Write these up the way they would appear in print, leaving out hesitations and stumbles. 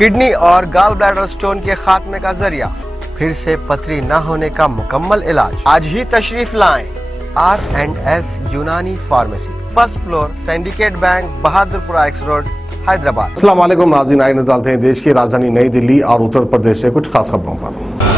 Kidney और gall bladder stone के खात्मे का जरिया, फिर से पथरी न होने का मुकम्मल इलाज। आज ही तशरीफ लाएं R&S यूनानी pharmacy, first floor, syndicate bank, Bahadurpura x road, Hyderabad. अस्सलाम वालेकुम नाज़रीन, आइए नज़र डालते हैं देश की राजधानी नई दिल्ली और उत्तर प्रदेश से कुछ खास खबरों पर।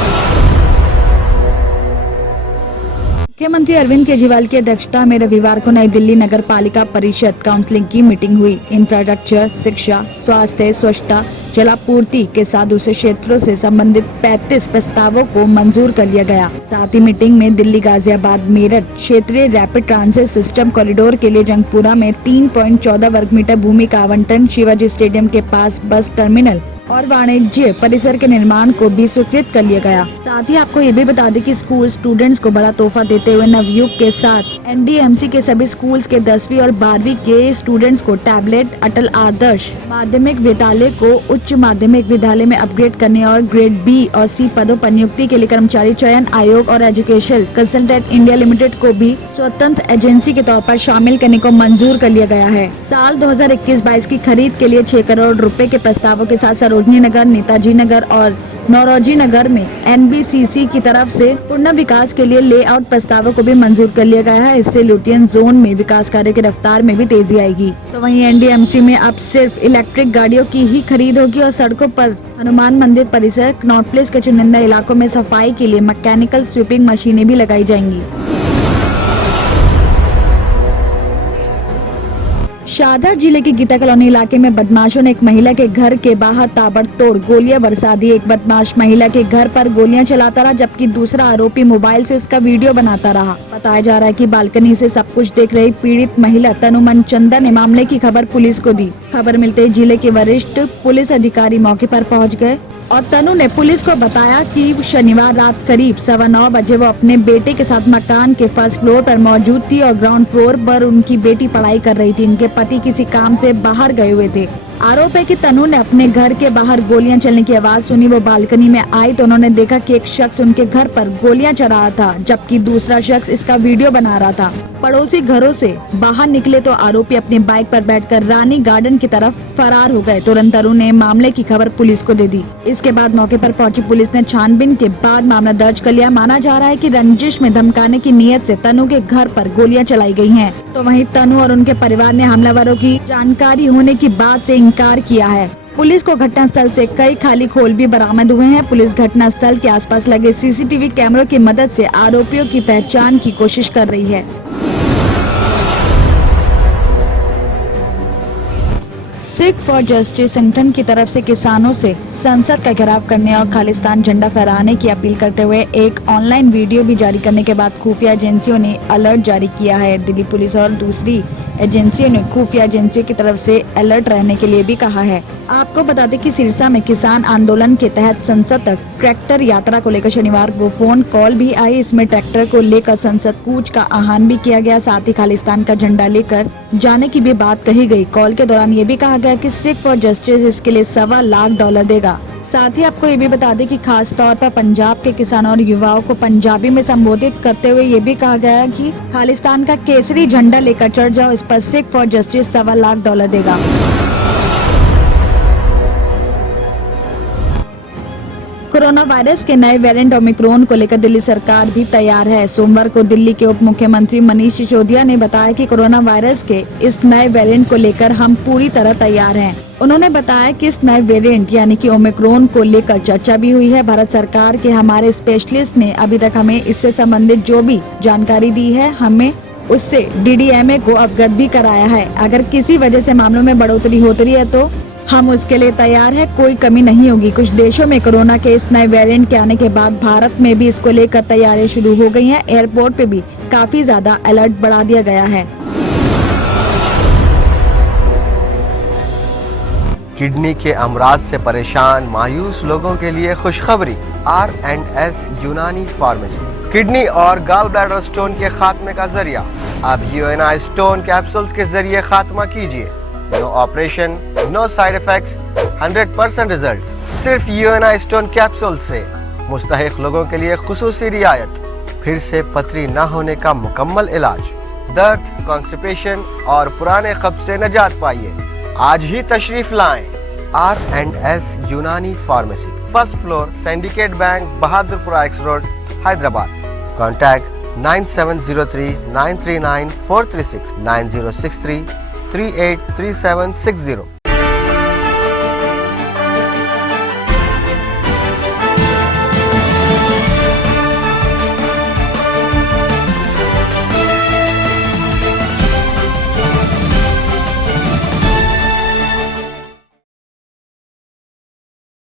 मुख्यमंत्री अरविंद केजरीवाल की अध्यक्षता में रविवार को नई दिल्ली नगर पालिका परिषद काउंसिलिंग की मीटिंग हुई। इंफ्रास्ट्रक्चर, शिक्षा, स्वास्थ्य, स्वच्छता, जलापूर्ति के साथ दूसरे क्षेत्रों से संबंधित 35 प्रस्तावों को मंजूर कर लिया गया। साथ ही मीटिंग में दिल्ली, गाजियाबाद, मेरठ क्षेत्रीय रैपिड ट्रांजिट सिस्टम कॉरिडोर के लिए जंगपुरा में 3.14 वर्ग मीटर भूमि का आवंटन, शिवाजी स्टेडियम के पास बस टर्मिनल और वाणिज्य परिसर के निर्माण को भी स्वीकृत कर लिया गया। साथ ही आपको ये भी बता दें कि स्कूल स्टूडेंट्स को बड़ा तोहफा देते हुए नवयुग के साथ NDMC के सभी स्कूल्स के 10वीं और 12वीं के स्टूडेंट्स को टैबलेट, अटल आदर्श माध्यमिक विद्यालय को उच्च माध्यमिक विद्यालय में अपग्रेड करने और ग्रेड B और C पदों पर नियुक्ति के लिए कर्मचारी चयन आयोग और एजुकेशनल कंसल्टेंट इंडिया लिमिटेड को भी स्वतंत्र एजेंसी के तौर पर शामिल करने को मंजूर कर लिया गया है। साल 2021-22 की खरीद के लिए 6 करोड़ रुपए के प्रस्तावों के साथ सरोजनी नगर, नेताजी नगर और नौरोजी नगर में NBCC की तरफ से पूर्ण विकास के लिए लेआउट प्रस्तावों को भी मंजूर कर लिया गया है। इससे लुटियन जोन में विकास कार्य की रफ्तार में भी तेजी आएगी। तो वहीं NDMC में अब सिर्फ इलेक्ट्रिक गाड़ियों की ही खरीद होगी और सड़कों पर हनुमान मंदिर परिसर, कनॉट प्लेस के चुनिंदा इलाकों में सफाई के लिए मैकेनिकल स्वीपिंग मशीनें भी लगाई जाएंगी। शाहदरा जिले के गीता कॉलोनी इलाके में बदमाशों ने एक महिला के घर के बाहर ताबड़तोड़ गोलियां बरसा दी। एक बदमाश महिला के घर पर गोलियां चलाता रहा, जबकि दूसरा आरोपी मोबाइल से उसका वीडियो बनाता रहा। बताया जा रहा है कि बालकनी से सब कुछ देख रही पीड़ित महिला तनु मनचंदा ने मामले की खबर पुलिस को दी। खबर मिलते ही जिले के वरिष्ठ पुलिस अधिकारी मौके पर पहुँच गए और तनु ने पुलिस को बताया कि शनिवार रात करीब 9:15 बजे वो अपने बेटे के साथ मकान के फर्स्ट फ्लोर पर मौजूद थी और ग्राउंड फ्लोर पर उनकी बेटी पढ़ाई कर रही थी। उनके पति किसी काम से बाहर गए हुए थे। आरोप है कि तनु ने अपने घर के बाहर गोलियां चलने की आवाज सुनी। वो बालकनी में आई तो उन्होंने देखा कि एक शख्स उनके घर पर गोलियां चला रहा था, जबकि दूसरा शख्स इसका वीडियो बना रहा था। पड़ोसी घरों से बाहर निकले तो आरोपी अपनी बाइक पर बैठकर रानी गार्डन की तरफ फरार हो गए। तुरंत तनु ने मामले की खबर पुलिस को दे दी। इसके बाद मौके पर पहुंची पुलिस ने छानबीन के बाद मामला दर्ज कर लिया। माना जा रहा है कि रंजिश में धमकाने की नीयत से तनु के घर पर गोलियां चलाई गई हैं। तो वहीं तनु और उनके परिवार ने हमलावरों की जानकारी होने की बात से इनकार किया है। पुलिस को घटनास्थल से कई खाली खोल भी बरामद हुए हैं। पुलिस घटनास्थल के आसपास लगे CCTV कैमरों की मदद से आरोपियों की पहचान की कोशिश कर रही है। सिख फॉर जस्टिस संगठन की तरफ से किसानों से संसद का घेराव करने और खालिस्तान झंडा फहराने की अपील करते हुए एक ऑनलाइन वीडियो भी जारी करने के बाद खुफिया एजेंसियों ने अलर्ट जारी किया है। दिल्ली पुलिस और दूसरी एजेंसियों ने खुफिया एजेंसियों की तरफ से अलर्ट रहने के लिए भी कहा है। आपको बता दें कि सिरसा में किसान आंदोलन के तहत संसद तक ट्रैक्टर यात्रा को लेकर शनिवार को फोन कॉल भी आई। इसमें ट्रैक्टर को लेकर संसद कूच का आह्वान भी किया गया। साथ ही खालिस्तान का झंडा लेकर जाने की भी बात कही गई। कॉल के दौरान ये भी कहा गया कि सिख फॉर जस्टिस इसके लिए $1.25 लाख देगा। साथ ही आपको ये भी बता दें कि खास तौर पर पंजाब के किसानों और युवाओं को पंजाबी में संबोधित करते हुए ये भी कहा गया कि खालिस्तान का केसरी झंडा लेकर चढ़ जाओ, इस पर सिख फॉर जस्टिस $1.25 लाख देगा। कोरोना वायरस के नए वेरिएंट ओमिक्रॉन को लेकर दिल्ली सरकार भी तैयार है। सोमवार को दिल्ली के उप मुख्यमंत्री मनीष सिसोदिया ने बताया कि कोरोना वायरस के इस नए वेरिएंट को लेकर हम पूरी तरह तैयार हैं। उन्होंने बताया कि इस नए वेरिएंट यानी कि ओमिक्रॉन को लेकर चर्चा भी हुई है। भारत सरकार के हमारे स्पेशलिस्ट ने अभी तक हमें इससे संबंधित जो भी जानकारी दी है, हमें उससे DDMA को अवगत भी कराया है। अगर किसी वजह से मामलों में बढ़ोतरी होती है तो हम उसके लिए तैयार है, कोई कमी नहीं होगी। कुछ देशों में कोरोना के इस नए वेरिएंट के आने के बाद भारत में भी इसको लेकर तैयारियां शुरू हो गई हैं। एयरपोर्ट पे भी काफी ज्यादा अलर्ट बढ़ा दिया गया है। किडनी के अमराज से परेशान मायूस लोगों के लिए खुशखबरी, R&S यूनानी फार्मेसी, किडनी और गॉल ब्लैडर स्टोन के खात्मे का जरिया। अब UNI स्टोन कैप्सूल्स के जरिए खात्मा कीजिए। No operation, no side effects, 100% result. सिर्फ UNI स्टोन कैप्सूल से मुस्तहिक लोगों के लिए खुसूसी रियायत, फिर से पथरी न होने का मुकम्मल इलाज। दर्द, कॉन्स्टिपेशन और पुराने कब्ज से निजात पाइए। आज ही तशरीफ लाएं R&S Unani Pharmacy, first floor, Syndicate Bank, Bahadurpura X Road, Hyderabad. Contact 9703 939 436 9063 383760.